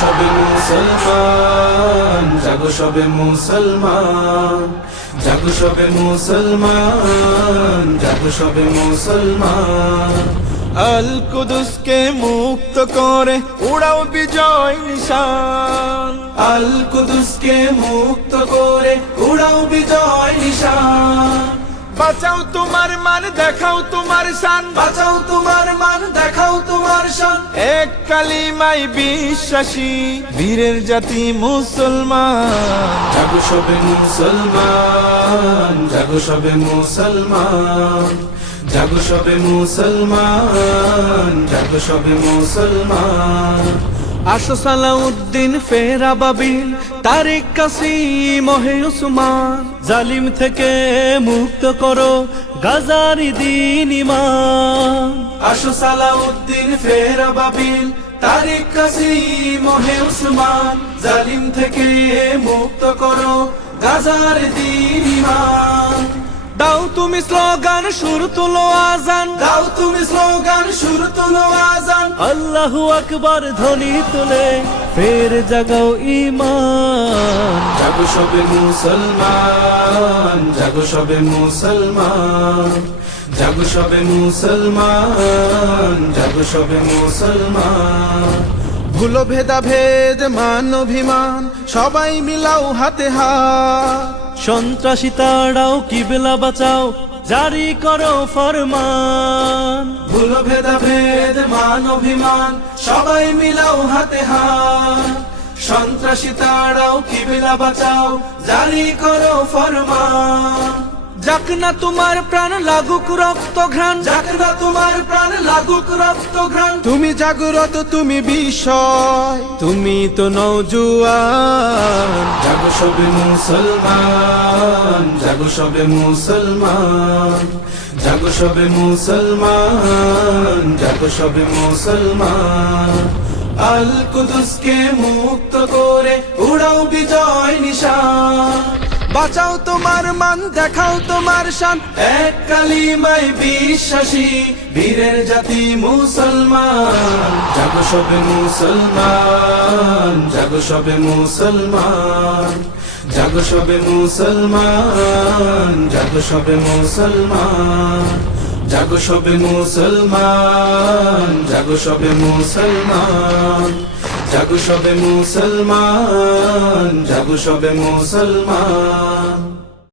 সবে মুসলমান, জাগো সবে মুসলমান, জাগো সবে মুসলমান, জাগো সবে মুসলমান। আল কুদুসকে মুক্ত করে উড়াও বিজয় নিশান, আল কুদুসকে মুক্ত করে উড়াও বিজয় নিশান। বাঁচাও তোমার মান, দেখাও তোমার শান, বাঁচাও তোমার মান, দেখাও তোমার শান। এক কালিমায় বিশ্বাসী বীরের জাতি মুসলমান। জাগো সবে মুসলমান, জাগো সবে মুসলমান, জাগো সবে মুসলমান, জাগো সবে মুসলমান। আসো সালাউদ্দিন ফেরা বাবিল, তারিক কাসিম হে উসমান, জালিম থেকে মুক্ত করো গাজারি দিন ইমান। আসো সালাউদ্দিন ফেরা বাবিল, তারিক কাসিম হে উসমান, জালিম থেকে মুক্ত করো গাজার দিন ইমান। দাও তুমি স্লোগান, সুর তুলো আজান, দাও তুমি স্লোগান, সুর তুলো আজান। আল্লাহু আকবার ধ্বনি তুলে ফের জাগাও ঈমান। জাগো সবে মুসলমান, জাগো সবে মুসলমান, জাগো সবে মুসলমান, জাগো সবে মুসলমান। ভুলো ভেদাভেদ মান অভিমান, সবাই মিলাও হাতে হাত, সন্ত্রাসী তাড়াও কিবলা বাঁচাও, জারি করো ফরমান। ভুলো ভেদাভেদ মান অভিমান, সবাই মিলাও হাতে হাত, সন্ত্রাসী তাড়াও কিবলা বাঁচাও, জারি করো ফরমান। যাক না তোমার প্রাণ লাগুক রক্ত ঘ্রাণ, যাক না তোমার প্রাণ লাগুক রক্ত ঘ্রাণ। তুমি জাগ্রত, তুমি বিষয়, তুমি তো নওজুয়ান। জাগো সবে মুসলমান, জাগো সবে মুসলমান, জাগো সবে মুসলমান, জাগো সবে মুসলমান। আল কুদুসকে মুক্ত করে উড়াও বিজয় নিশান। বাঁচাও তোমার মান, দেখাও তোমার শান, এক কালিমায় বিশ্বাসী বীরের জাতি মুসলমান। জাগো সবে মুসলমান, জাগো সবে মুসলমান, জাগো সবে মুসলমান, জাগো সবে মুসলমান, জাগো সবে মুসলমান, জাগো সবে মুসলমান, জাগো সবে মুসলমান, জাগো সবে মুসলমান।